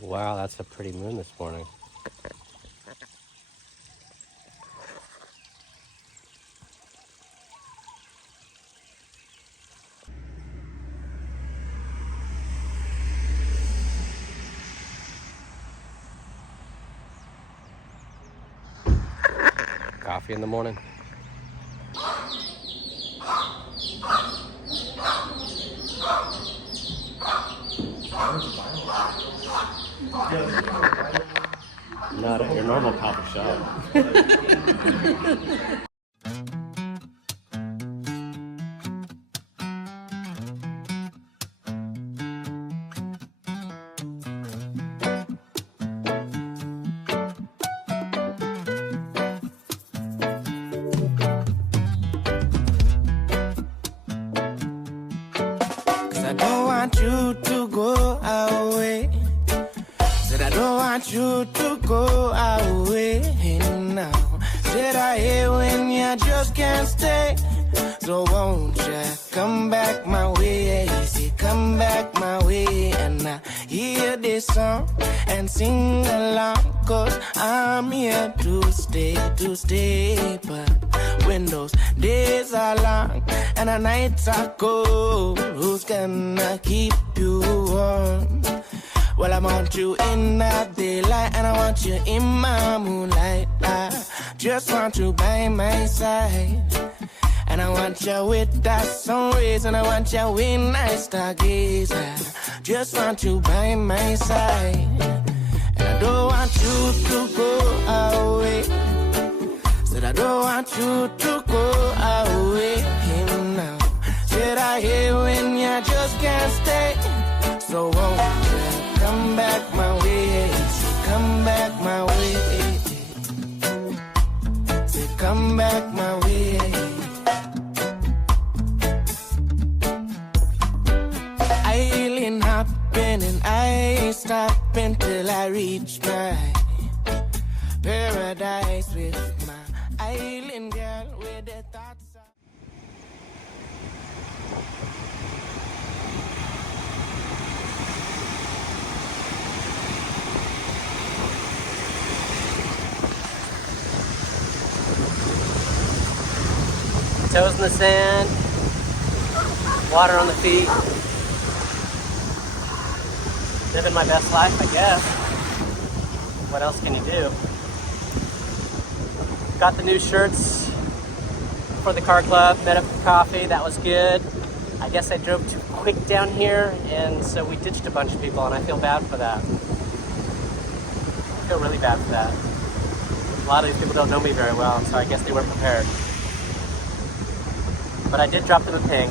Wow, that's a pretty moon this morning. Coffee in the morning. Not at your normal coffee shop. I don't want you to go away. Said I don't want you to go away now. Said I hate when you just can't stay. So won't you come back my way? Say come back my way. And I hear this song and sing along. Cause I'm here to stay. But when those days are long and the nights are cold, who's gonna keep you warm? Well, I want you in the daylight and I want you in my moonlight. I just want you by my side. And I want you with that sun rays and I want you in nice stargaze. I just want you by my side. And I don't want you to go away. Said I don't want you to go away now. Said I hate when you just can't stay. So won't you come back my way? Say come back my way. Say come back my way. I ain't hopping and I ain't stopping till I reach my paradise with my island girl with the thoughts of... Toes in the sand, water on the feet. Living my best life, I guess. What else can you do? Got the new shirts for the car club, met up for coffee, that was good. I guess I drove too quick down here, and so we ditched a bunch of people, and I feel bad for that. I feel really bad for that. A lot of these people don't know me very well, and so I guess they weren't prepared. But I did drop them a ping.